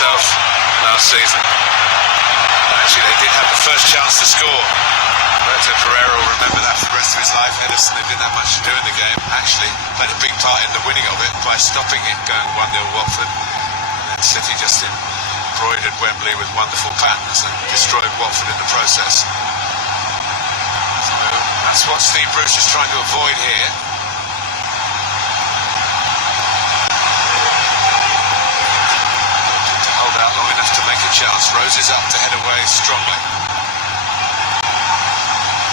himself last season. Actually, they did have the first chance to score. Roberto Pereira will remember that for the rest of his life. Edison, they didn't have much to do in the game. Actually, played a big part in the winning of it by stopping it going 1-0 Watford. And then City just embroidered Wembley with wonderful patterns and destroyed Watford in the process. So that's what Steve Bruce is trying to avoid here. To hold out long enough to make a chance. Rose is up to head away strongly.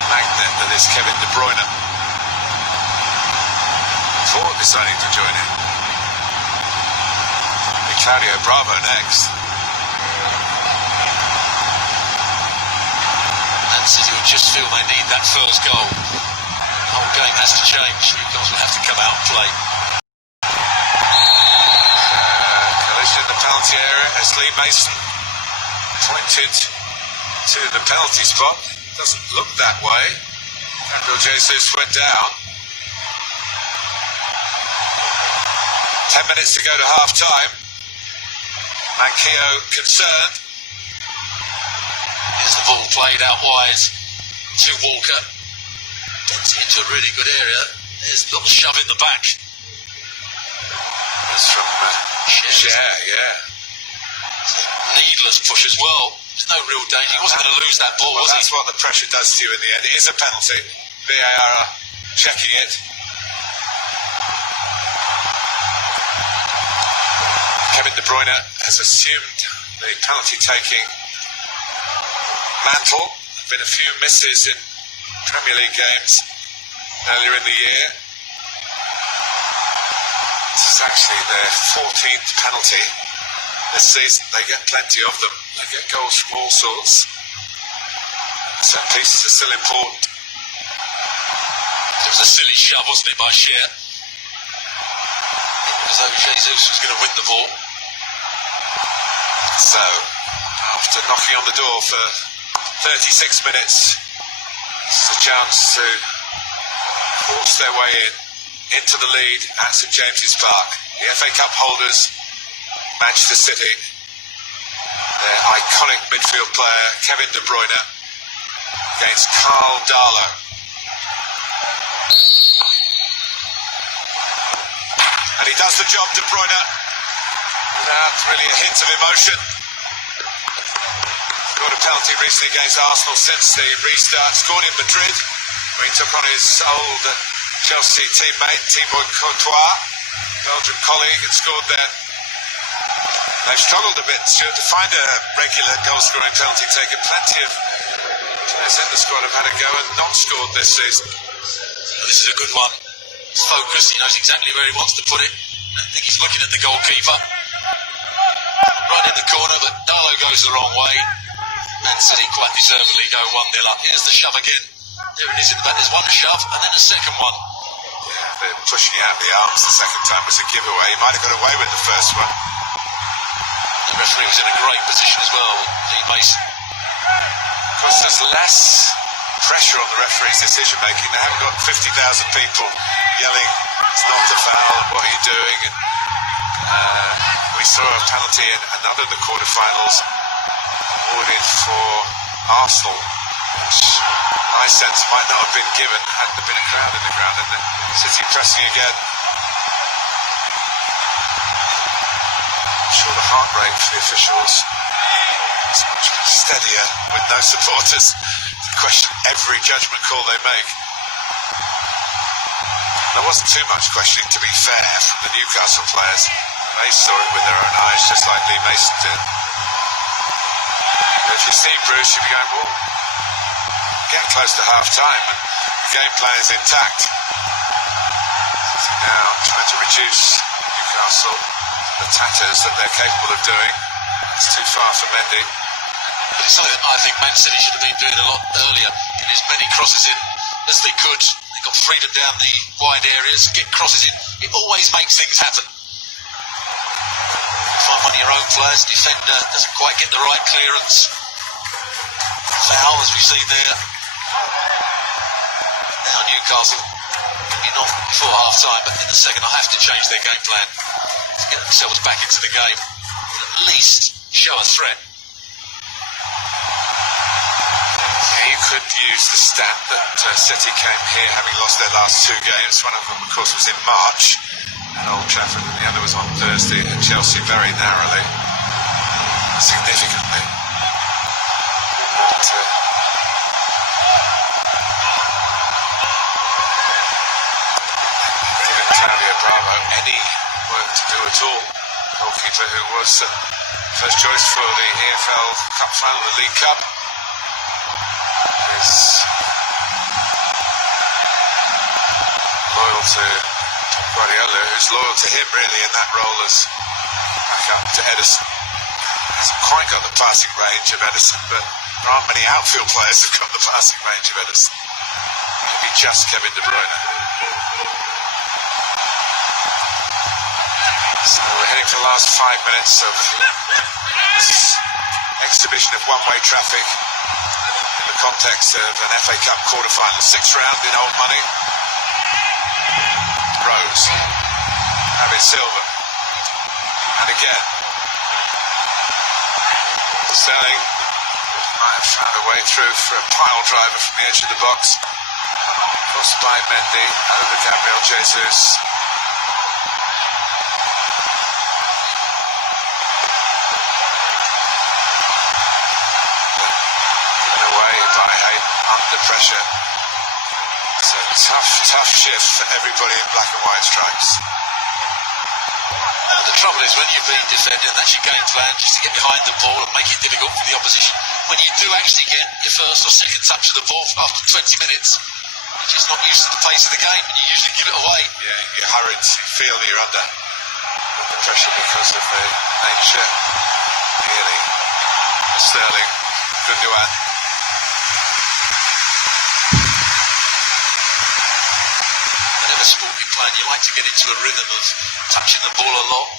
Magnet that is Kevin De Bruyne. Ford deciding to join in. Claudio Bravo next. Man City will just feel they need that first goal. The whole game has to change. Newcastle will have to come out and play. Collision in the penalty area as Lee Mason pointed to the penalty spot. Doesn't look that way. Gabriel Jesus went down. 10 minutes to go to half time. Manquillo concerned. Here's the ball played out wide to Walker. Gets into a really good area. There's a little shove in the back. That's from Cher, yeah. Needless push as well. There's no real danger. He wasn't going to lose that ball, was he? That's what the pressure does to you in the end. It is a penalty. VAR are checking it. Kevin De Bruyne has assumed the penalty-taking mantle. There have been a few misses in Premier League games earlier in the year. This is actually their 14th penalty this season. They get plenty of them. They get goals from all sorts. Set pieces are still important. It was a silly shove, wasn't it, by Cher? It was as though Jesus was going to win the ball. So, after knocking on the door for 36 minutes, it's a chance to force their way into the lead at St James's Park. The FA Cup holders, Manchester City, their iconic midfield player Kevin De Bruyne against Carl Darlow. And he does the job, De Bruyne, without really a hint of emotion. Scored a penalty recently against Arsenal since the restart. Scored in Madrid, where he took on his old Chelsea teammate Thibaut Courtois, Belgian colleague, and scored there. They've struggled a bit, Stuart, to find a regular goal-scoring penalty taker. Plenty of players in the squad have had a go and not scored this season. This is a good one. He's focused, he knows exactly where he wants to put it. I think he's looking at the goalkeeper. Right in the corner, but Darlow goes the wrong way. Man City quite deservedly go 1-0 up. Here's the shove again. There it is in the back. There's one shove and then a second one. Yeah, they're pushing out the arms the second time was a giveaway. He might have got away with the first one. The referee was in a great position as well, Lee Mason. Of course, there's less pressure on the referee's decision making. They haven't got 50,000 people yelling, "It's not a foul, what are you doing?" And we saw a penalty in another of the quarterfinals awarded for Arsenal, which my sense might not have been given hadn't there been a crowd in the ground, and the City pressing again. I'm sure the heart rate for the officials is much steadier with no supporters to question every judgment call they make. There wasn't too much questioning, to be fair, from the Newcastle players. They saw it with their own eyes, just like Lee Mason did. But if you're Steve Bruce, you'd be going, well, get close to half-time, and the game plan is intact. So now trying to reduce Newcastle, the tatters that they're capable of doing. It's too far for Mendy. But it's something that I think Man City should have been doing a lot earlier, getting as many crosses in as they could. They got freedom down the wide areas, get crosses in. It always makes things happen. You find one of your own players, defender doesn't quite get the right clearance. Foul, as we've seen there. Now Newcastle, maybe not before half time, but in the second, will have to change their game plan to get themselves back into the game. least show a threat. Yeah, you could use the stat that City came here having lost their last two games. One of them, of course, was in March at Old Trafford, and the other was on Thursday at Chelsea, very narrowly, significantly. But, Bravo, any work to do at all. Goalkeeper who was first choice for the EFL Cup final, the League Cup, is loyal to Guardiola, who's loyal to him really in that role as backup to Edison. Hasn't quite got the passing range of Edison, but there aren't many outfield players who've got the passing range of Edison. Maybe just Kevin De Bruyne. So we're heading for the last 5 minutes of this exhibition of one-way traffic in the context of an FA Cup quarter-final. Sixth round in old money. Rose. David Silva. And again. Sterling might have found a way through for a pile driver from the edge of the box. Crossed by Mendy over Gabriel Jesus. Under pressure. It's a tough shift for everybody in black and white stripes. And the trouble is when you've been defending, that's your game plan, just to get behind the ball and make it difficult for the opposition. When you do actually get your first or second touch of the ball after 20 minutes, you're just not used to the pace of the game and you usually give it away. Yeah, you're hurried, you feel that you're under the pressure because of the nature. Nearly. Sterling, Gundogan. Sport you play, you like to get into a rhythm of touching the ball a lot,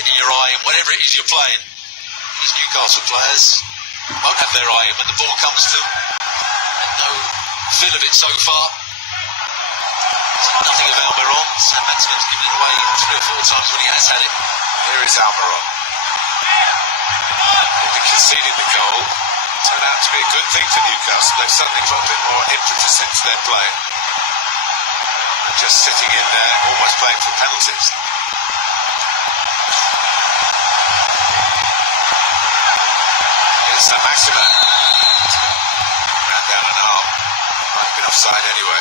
getting your eye in whatever it is you're playing. These Newcastle players won't have their eye in when the ball comes to them. No feel of it so far. There's nothing of Almiron. Sam Maximin's given it away 3 or 4 times when he has had it. Here is Almiron. Conceding the goal turned out to be a good thing for Newcastle. They've suddenly put a bit more impetus into their play. Just sitting in there, almost playing for penalties. It's Maximin. Ran down an arm. Might have been offside anyway.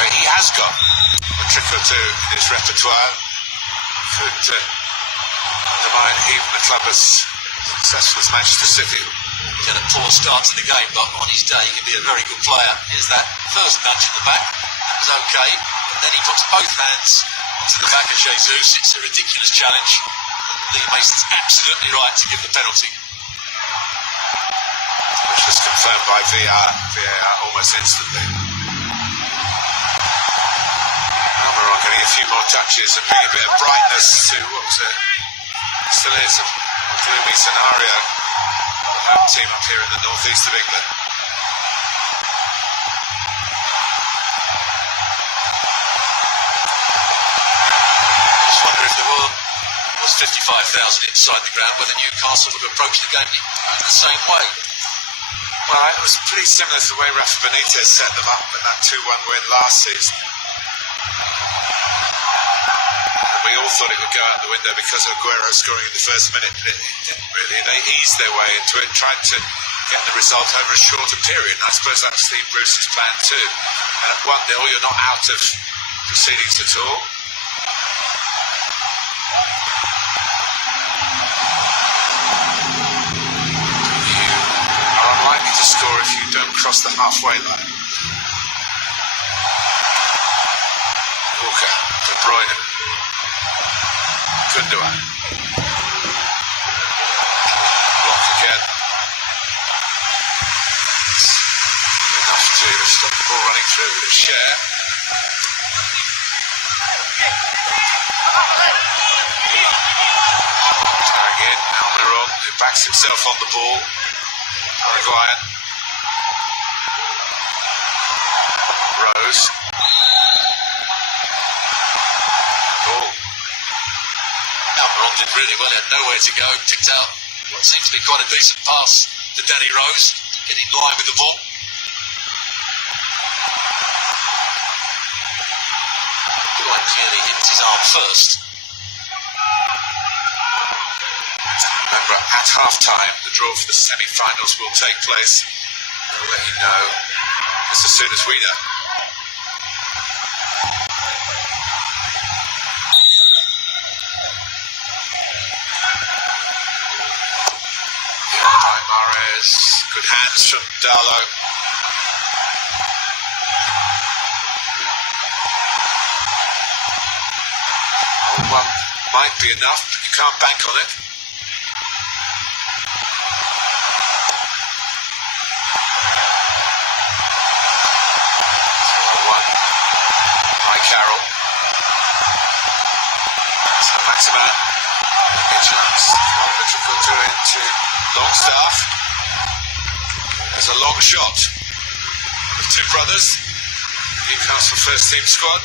But he has got a trick or two in his repertoire. Could undermine even a club as successful as Manchester City. He's had a poor start to the game, but on his day he can be a very good player. Here's that first nudge in the back. Was okay, and then he puts both hands onto the back of Jesus. It's a ridiculous challenge. Lee Mason's absolutely right to give the penalty. Which was confirmed by VAR almost instantly. Almiron getting a few more touches and bringing a bit of brightness to what was still is a gloomy scenario. The home team up here in the northeast of England. If there was 55,000 inside the ground, whether Newcastle would approach the game in the same way. Well, it was pretty similar to the way Rafa Benitez set them up in that 2-1 win last season. We all thought it would go out the window because of Aguero scoring in the first minute, but it didn't really. They eased their way into it, tried to get the result over a shorter period, and I suppose that's Steve Bruce's plan too. And at 1-0, you're not out of proceedings at all. Unlikely to score if you don't cross the halfway line. Walker, De Bruyne, Gundogan. Block again. Enough to stop the ball running through with a share. Tag in, Almiron, who backs himself on the ball. Uruguayan. Rose. Ball. Almiron did really well. He had nowhere to go. Picked out what seems to be quite a decent pass to Danny Rose. Getting in line with the ball. Quite clearly hits his arm first. Remember, at half-time, the draw for the semi-finals will take place. We'll let you know just as soon as we know. By Mahrez, good hands from Darlow. One might be enough, but you can't bank on it. Carroll. So Maxima, a chance for to into Longstaff. There's a long shot. The two brothers, Newcastle first team squad.